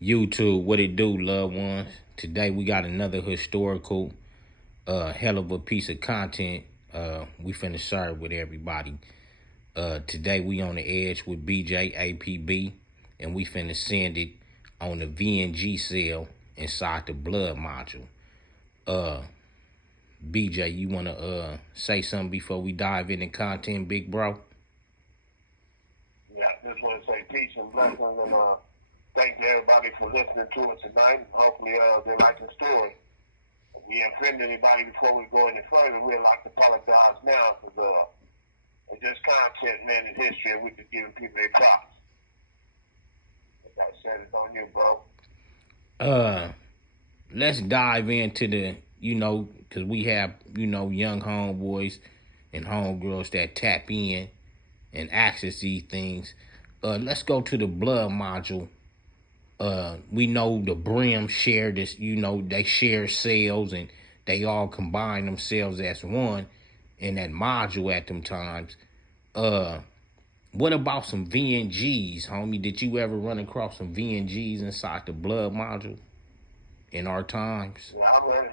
YouTube, what it do, loved ones? Today we got another historical, hell of a piece of content. We finna serve with everybody. Today we on the edge with BJ APB, and we finna send it on the VNG cell inside the blood module. BJ, you wanna say something before we dive into content, big bro? Yeah, I just want to say peace and blessings, and thank you everybody for listening to us tonight. Hopefully they like the story. If we offend anybody before we go any further, we'd like to apologize now because it's just content, man, in history, and we could give people their props. Like I said, it's on you, bro. Let's dive into the, because we have, young homeboys and homegirls that tap in and access these things. Let's go to the blood module. We know the Brim share this, they share cells and they all combine themselves as one in that module at them times. What about some VNGs, homie? Did you ever run across some VNGs inside the blood module in our times? Yeah, I mean,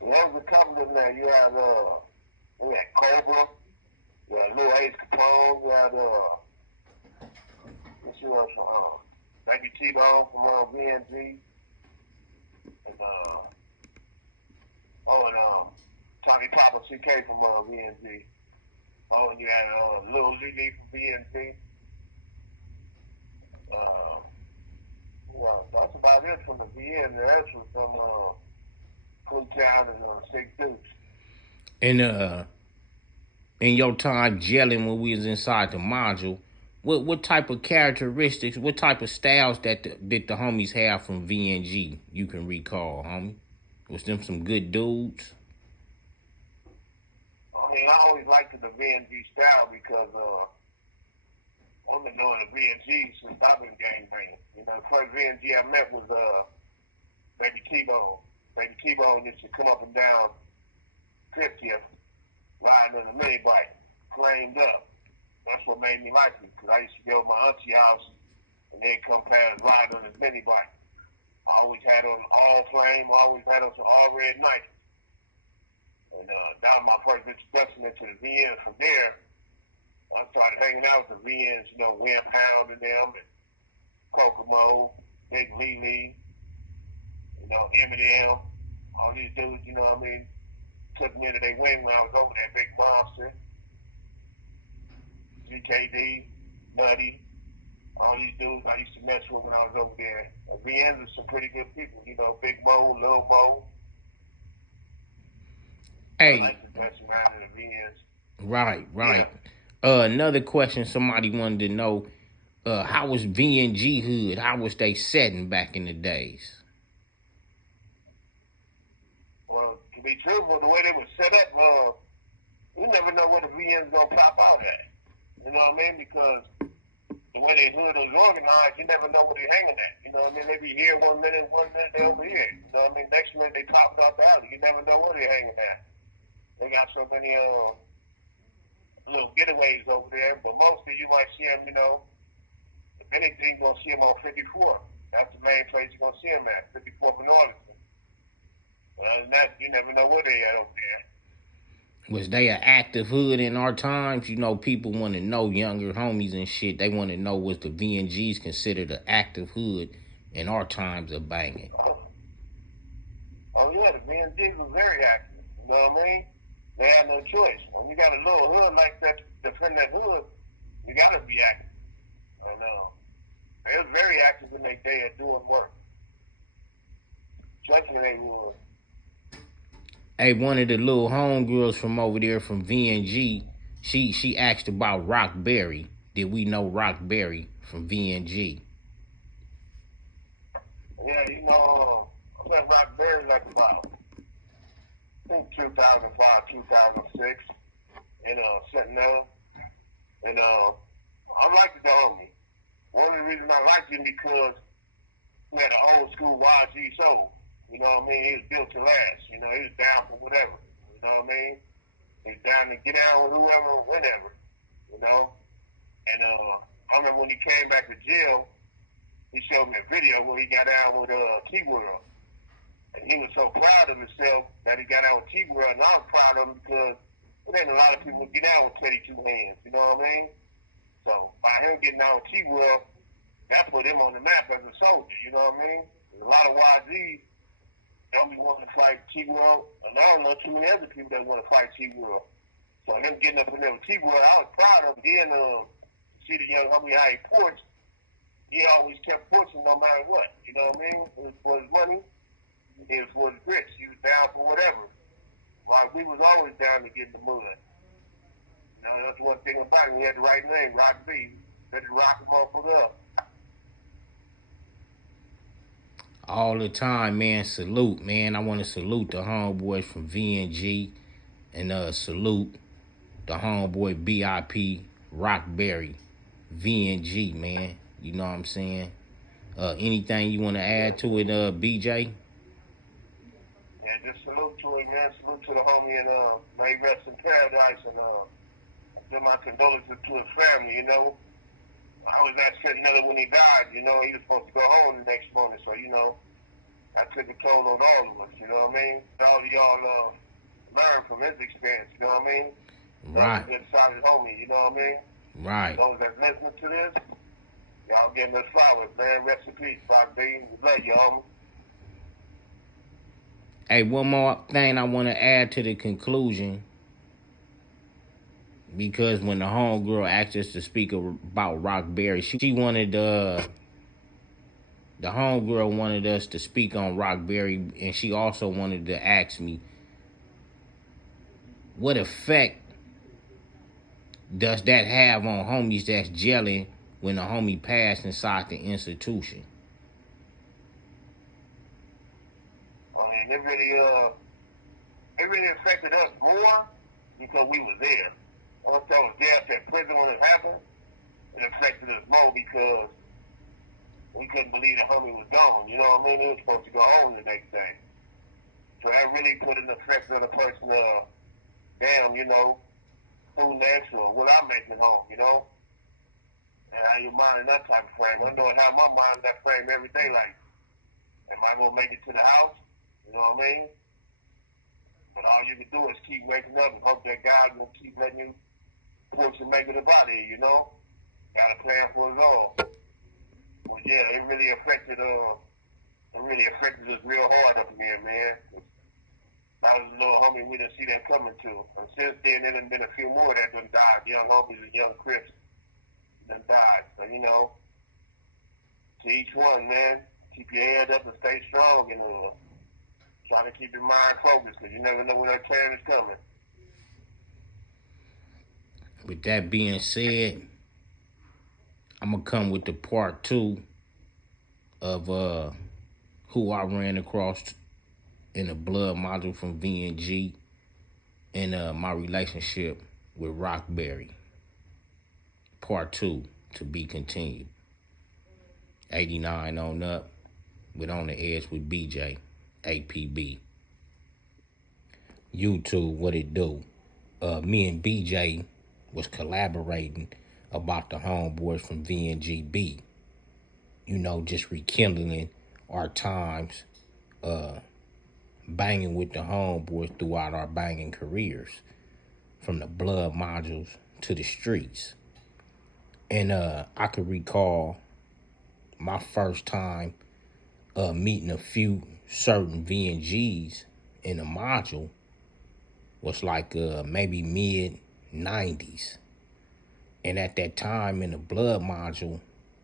there was a couple of them. You had Cobra, you had Lil Ace Capone, you had what's yours from Baby T-Bone from VNG, and Tommy Papa CK from VNG. Oh, and you had Lil Lily from VNG. Well, that's about it from the VN. The rest was from Town and Six Dukes. And in your time gelling when we was inside the module, what type of characteristics, what type of styles did the homies have from VNG you can recall, homie? Was them some good dudes? I mean, I always liked the VNG style because I've been knowing the VNG since I've been gangbanging. You know, the first VNG I met was Baby T-Bone. Baby T-Bone used to come up and down 50th riding in a mini bike, flamed up. That's what made me like him, because I used to go to my auntie house and they'd come past riding on his mini bike. I always had on all flame, always had on some all red Nike. And that was my first introduction into the VN. From there, I started hanging out with the VNs, Win Pound and them, and Kokomo, Big Lee, Eminem, all these dudes, took me into their wing when I was over there, Big Monster, GKD, Nutty, all these dudes I used to mess with when I was over there. VNs are some pretty good people, Big Mo, Lil Mo. Hey. I like the best around in the VNs. Right. Yeah. Another question somebody wanted to know, how was VNG Hood? How was they setting back in the days? Well, to be truthful, the way they were set up, you never know where the VN's going to pop out at. You know what I mean? Because the way they hood was organized, you never know where they're hanging at. You know what I mean? They be here one minute they over here. You know what I mean? Next minute they pop out the alley. You never know where they're hanging at. They got so many little getaways over there, but mostly you might see them, if anything, you're going to see them on 54. That's the main place you're going to see them at, 54th and Arlington. But other than that, you never know where they at over there. Was they an active hood in our times? People want to know, younger homies and shit, they want to know, was the VNGs considered an active hood in our times of banging? Oh yeah, the VNGs was very active. You know what I mean? They had no choice. When you got a little hood like that to defend that hood, you got to be active. I know. They was very active in their day at doing work. Trust me, they would. Hey, one of the little homegirls from over there from VNG, she asked about Rockberry. Did we know Rockberry from VNG? Yeah, I met Rockberry like about, I think 2005, 2006, Sentinel. And I liked the homie. One of the reasons I liked him because he had an old school YG soul. You know what I mean? He was built to last. He was down for whatever. You know what I mean? He was down to get out with whoever, whenever. And I remember when he came back to jail, he showed showed me a video where he got down with T-World. And he was so proud of himself that he got out with T-World, and I was proud of him because there ain't a lot of people who get out with Teddy Two Hands, you know what I mean? So by him getting out with T-World, that put him on the map as a soldier, you know what I mean? There's a lot of YGs don't be wanting to fight T-World, and I don't know too many other people that want to fight T-World. So him getting up in there with T-World, I was proud of him. Then see the young homie how he porched. He always kept porching no matter what, you know what I mean? It was for his money, it was for his grits. He was down for whatever. Like, we was always down to get in the mud. You know, that's one thing about him. He had the right name, Rock B. Better rock him motherfucker up. All the time, man. Salute, man. I want to salute the homeboys from VNG and salute the homeboy BIP Rockberry VNG, man. You know what I'm saying? Anything you want to add to it, BJ? Yeah, just salute to him, man. Salute to the homie and may he rest in paradise, and I give my condolences to his family, you know. I was actually another when he died, you know. He was supposed to go home the next morning, so, you know, I took a toll on all of us, you know what I mean? All of y'all learn from his experience, you know what I mean? Right. Good solid homie, you know what I mean? Right. Those that listening to this, y'all getting us flowers, man. Rest in peace, Rock B. We love you, homie. Hey, one more thing I want to add to the conclusion. Because when the homegirl asked us to speak about Rockberry, she wanted, the homegirl wanted us to speak on Rockberry, and she also wanted to ask me, what effect does that have on homies that's gelling when the homie passed inside the institution? I mean, it really affected us more because we was there. Once I was there at prison when it happened, it affected us more because we couldn't believe the homie was gone. You know what I mean? He was supposed to go home the next day. So that really put an effect on the person, damn, you know, who next or what I'm making home, you know? And how you mind in that type of frame. I know how my mind in that frame every day, like, am I going to make it to the house? You know what I mean? But all you can do is keep waking up and hope that God will keep letting you push and make it about it, you know? Got a plan for us all. Well, yeah, it really affected us real hard up in here, man. That was a little homie we didn't see that coming to. And since then, there done been a few more that done died. Young homies and young Crips done died. So, you know, to each one, man, keep your head up and stay strong and try to keep your mind focused because you never know when that turn is coming. With that being said, I'm going to come with the part 2 of who I ran across in the blood module from VNG and my relationship with Rockberry. Part 2 to be continued. 89 on up with On the Edge with BJ, APB. YouTube, what it do? Me and BJ was collaborating about the homeboys from VNGBz. You know, just rekindling our times, banging with the homeboys throughout our banging careers, from the blood modules to the streets. And I could recall my first time meeting a few certain VNGs in a module was like maybe mid-90s. And at that time in the blood module,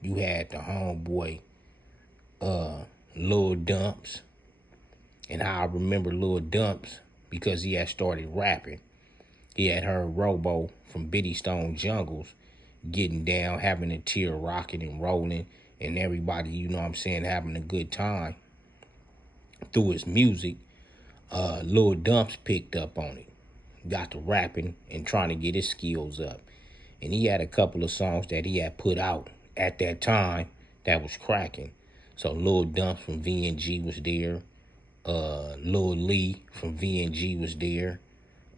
you had the homeboy Lil Dumps. And how I remember Lil Dumps, because he had started rapping. He had heard Robo from Biddy Stone Jungles getting down, having a tear, rocking and rolling, and everybody, you know what I'm saying, having a good time. Through his music, Lil Dumps picked up on it. Got to rapping and trying to get his skills up. And he had a couple of songs that he had put out at that time that was cracking. So Lil Dumps from VNG was there. Lil Lee from VNG was there.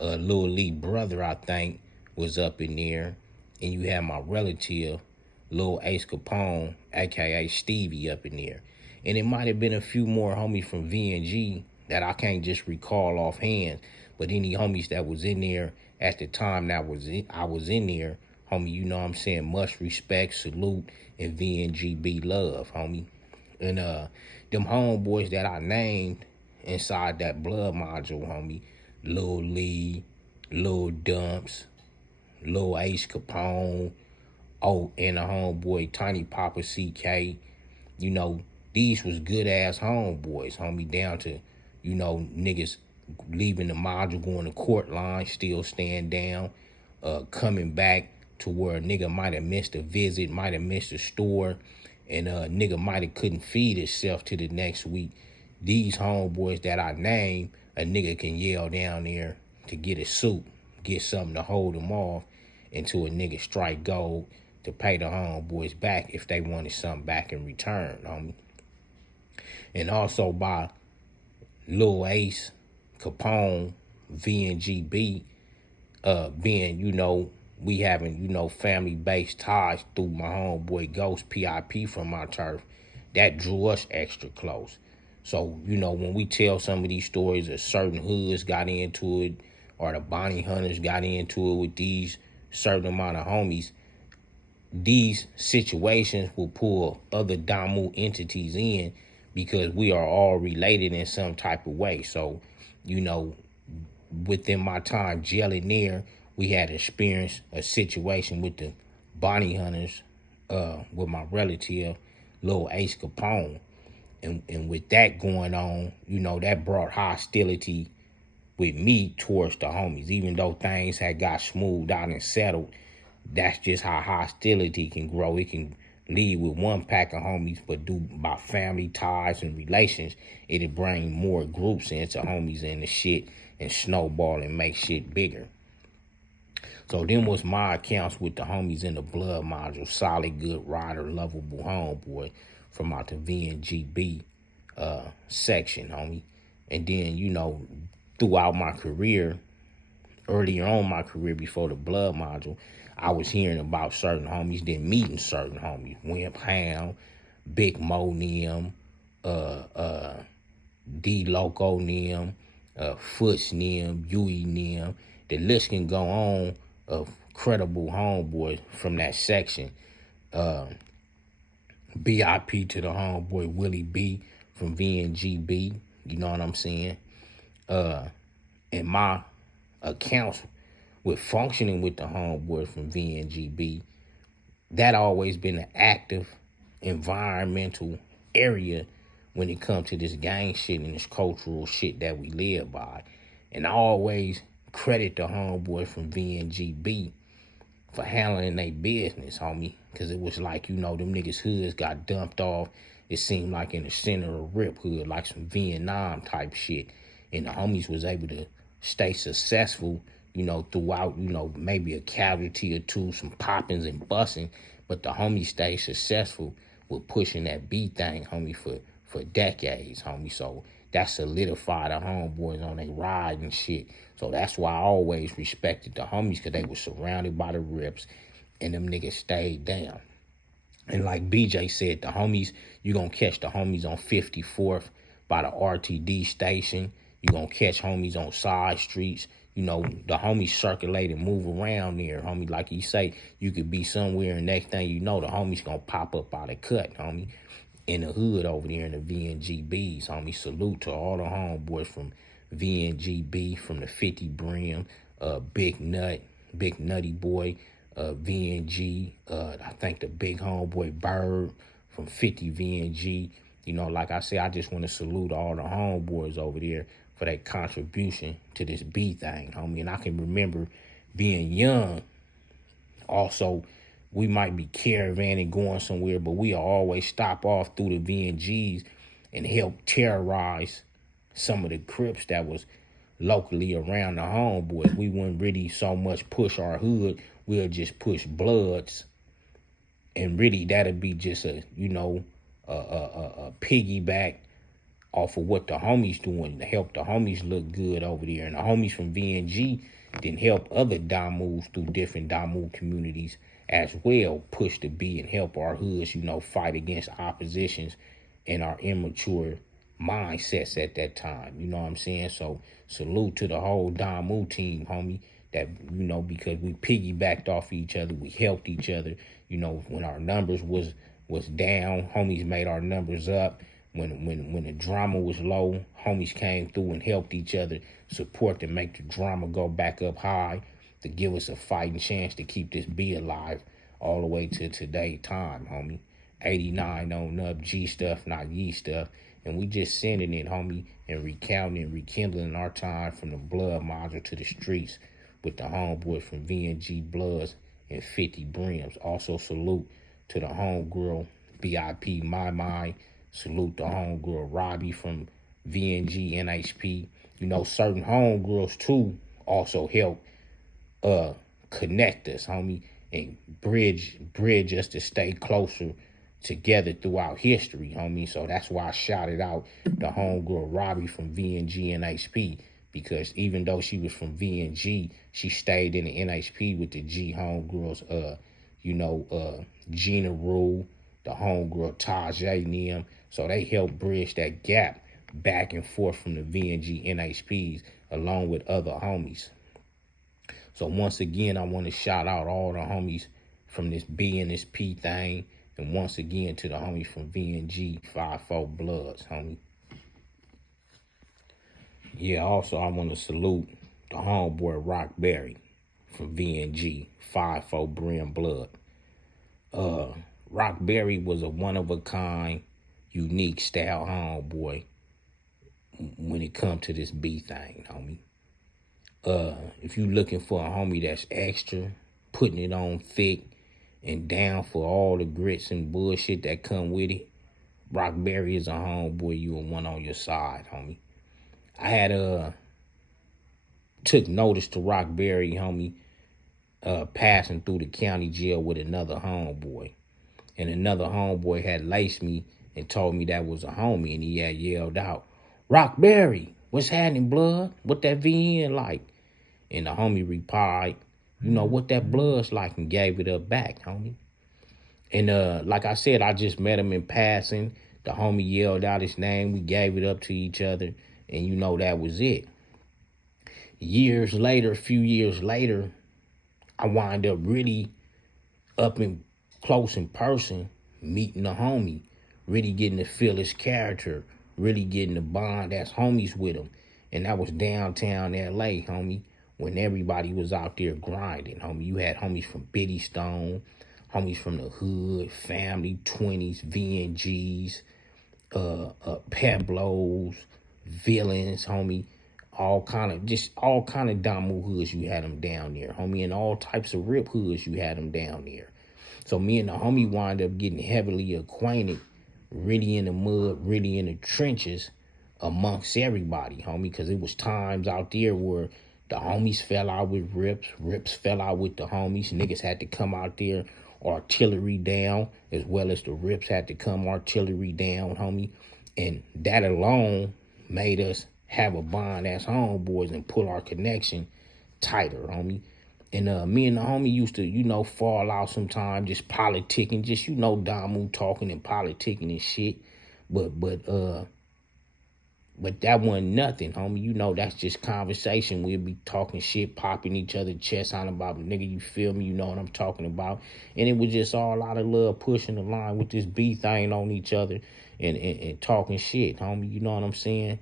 Lil Lee brother, I think, was up in there. And you had my relative, Lil Ace Capone, aka Stevie, up in there. And it might have been a few more homies from VNG that I can't just recall offhand, but any homies that was in there at the time that I was in there, homie, you know what I'm saying? Much respect, salute, and VNGB love, homie. And them homeboys that I named inside that blood module, homie, Lil Lee, Lil Dumps, Lil Ace Capone, oh, and a homeboy Tiny Papa CK. You know, these was good ass homeboys, homie, down to, you know, niggas leaving the module, going to court line, still staying down, coming back to where a nigga might have missed a visit, might have missed a store, and a nigga might have couldn't feed himself to the next week. These homeboys that I named, a nigga can yell down there to get a soup, get something to hold them off until a nigga strike gold to pay the homeboys back if they wanted something back in return, homie. And also by Lil Ace, Capone, VNGB, being, you know, we having, you know, family-based ties through my homeboy Ghost PIP from my turf, that drew us extra close. So, you know, when we tell some of these stories of certain hoods got into it, or the bounty hunters got into it with these certain amount of homies, these situations will pull other Damu entities in because we are all related in some type of way. So, you know, within my time jailing there, we had experienced a situation with the bounty hunters, with my relative, Lil Ace Capone. And with that going on, you know, that brought hostility with me towards the homies. Even though things had got smoothed out and settled, that's just how hostility can grow. It can lead with one pack of homies, but due by family ties and relations, it'll bring more groups into homies and the shit and snowball and make shit bigger. So them was my accounts with the homies in the blood module. Solid, good rider, lovable homeboy from out the VNGB section, homie. And then, you know, throughout my career, earlier on my career before the blood module, I was hearing about certain homies, then meeting certain homies. Wimp Hound, Big Mo Nim, D Loco Nim, Foots Nim, Yui Nim. The list can go on of credible homeboys from that section. BIP to the homeboy Willie B from VNGB, you know what I'm saying? And my accounts with functioning with the homeboy from VNGB, that always been an active environmental area when it comes to this gang shit and this cultural shit that we live by. And I always credit the homeboy from VNGB for handling their business, homie. Because it was like, you know, them niggas' hoods got dumped off. It seemed like in the center of Rip Hood, like some Vietnam type shit. And the homies was able to stay successful, you know, throughout, you know, maybe a casualty or two, some poppings and busting. But the homies stayed successful with pushing that B thing, homie, for decades, homie. So that solidified the homeboys on their ride and shit. So that's why I always respected the homies, because they were surrounded by the Rips and them niggas stayed down. And like BJ said, the homies, you gonna catch the homies on 54th by the RTD station. You gonna catch homies on side streets. You know, the homies circulate and move around there, homie. Like he say, you could be somewhere and next thing you know, the homies gonna pop up out of cut, homie. In the hood over there in the VNGBz, homie. Salute to all the homeboys from VNGB, from the 50 Brim, Big Nut, Big Nutty Boy, VNG, I think the big homeboy Bird from 50 VNG. You know, like I said, I just want to salute all the homeboys over there for their contribution to this B thing, homie. And I can remember being young. Also, we might be caravanning going somewhere, but we'll always stop off through the VNGs and help terrorize some of the Crips that was locally around the homeboys. We wouldn't really so much push our hood. We'll just push Bloods. And really, that'd be just a, you know, a piggyback off of what the homies doing to help the homies look good over there. And the homies from VNG then help other Damus through different Damu communities as well push the B and help our hoods, you know, fight against oppositions and our immature mindsets at that time. You know what I'm saying? So salute to the whole Damu team, homie. That, you know, because we piggybacked off each other, we helped each other. You know, when our numbers was down, homies made our numbers up. When the drama was low, homies came through and helped each other support to make the drama go back up high, to give us a fighting chance to keep this B alive all the way to today time, homie. 89 on up, G stuff, not ye stuff. And we just sending it, homie, and recounting and rekindling our time from the blood module to the streets with the homeboy from VNGBz and 50 Brims. Also salute to the homegirl, BIP My Mind. Salute the homegirl, Robbie from VNG NHP. You know, certain homegirls, too, also help connect us, homie, and bridge us to stay closer together throughout history, homie. So that's why I shouted out the homegirl Robbie from VNG NHP, because even though she was from VNG, she stayed in the NHP with the G homegirls, Gina Rule, the homegirl Tajay Nim. So they helped bridge that gap back and forth from the VNG NHPs along with other homies. So once again, I want to shout out all the homies from this B and this P thing. And once again to the homies from VNG 54 Bloods, homie. Yeah, also I want to salute the homeboy Rockberry from VNG 54 Brim Blood. Rockberry was a one-of-a-kind, unique style homeboy when it comes to this B thing, homie. If you looking for a homie that's extra, putting it on thick, and down for all the grits and bullshit that come with it, Rockberry is a homeboy you will want on your side, homie. I had took notice to Rockberry, homie, passing through the county jail with another homeboy. And another homeboy had laced me and told me that was a homie, and he had yelled out, "Rockberry, what's happening, blood? What that VN like?" And the homie replied, "You know what that blood's like," and gave it up back, homie. And like I said, I just met him in passing. The homie yelled out his name. We gave it up to each other, and you know that was it. Years later, a few years later, I wind up really up in close in person, meeting the homie, really getting to feel his character, really getting to bond as homies with him. And that was downtown LA, homie, when everybody was out there grinding, homie. You had homies from Biddy Stone, homies from the hood, family, 20s, VNGs, Pablos, villains, homie. All kind of Damu hoods, you had them down there, homie. And all types of rip hoods, you had them down there. So me and the homie wind up getting heavily acquainted, really in the mud, really in the trenches amongst everybody, homie. Because it was times out there where the homies fell out with rips fell out with the homies. Niggas had to come out there artillery down, as well as the rips had to come artillery down, homie. And that alone made us have a bond as homeboys and pull our connection tighter, homie. And me and the homie used to, you know, fall out sometime, just politicking, just, you know, Damu talking and politicking and shit. But that wasn't nothing, homie. You know, that's just conversation. We'll be talking shit, popping each other chest on about, nigga, you feel me? You know what I'm talking about. And it was just all out of love, pushing the line with this B thing on each other and talking shit, homie. You know what I'm saying?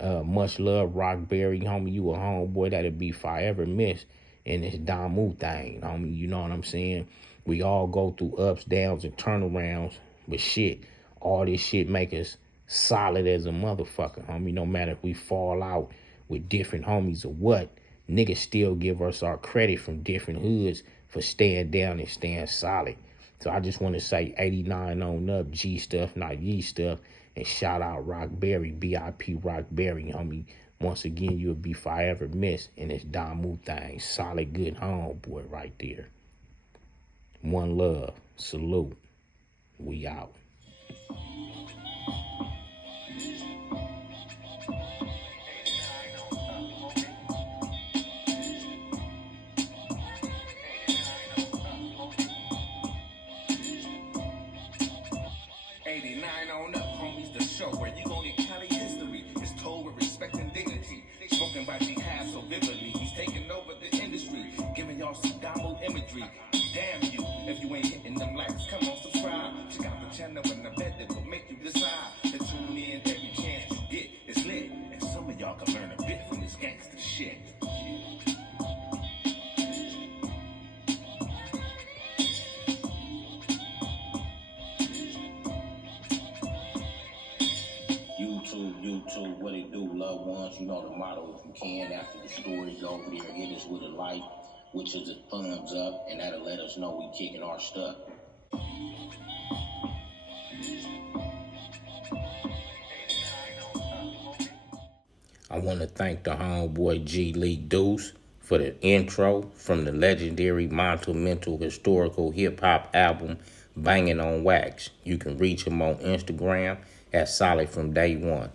Much love, Rockberry, homie. You a homeboy that'll be forever missed in this Damu thing, homie. You know what I'm saying? We all go through ups, downs, and turnarounds, but shit, all this shit make us solid as a motherfucker, homie. No matter if we fall out with different homies or what, niggas still give us our credit from different hoods for staying down and staying solid. So I just want to say 89 on up, G stuff, not ye stuff, and shout out Rockberry, BIP Rockberry, homie. Once again, you'll be forever missed in this Damu thing. Solid, good homeboy right there. One love. Salute. We out. on up, homies, the show where you gon' encounter history. It's told with respect and dignity. Spoken by jihad so vividly. He's taking over the industry, giving y'all some download imagery. Damn you, if you ain't hitting them likes, come on, subscribe. Check out the channel and I bet it will make you decide to tune in every chance you get. It's lit, and some of y'all can learn a bit from this gangster shit. YouTube, what it do, loved ones? You know the motto, if you can, after the story, go over there, hit us with a like, which is a thumbs up, and that'll let us know we kicking our stuff. I want to thank the homeboy G. Lee Deuce for the intro from the legendary monumental historical hip-hop album, Bangin' on Wax. You can reach him on Instagram at Solid from Day One.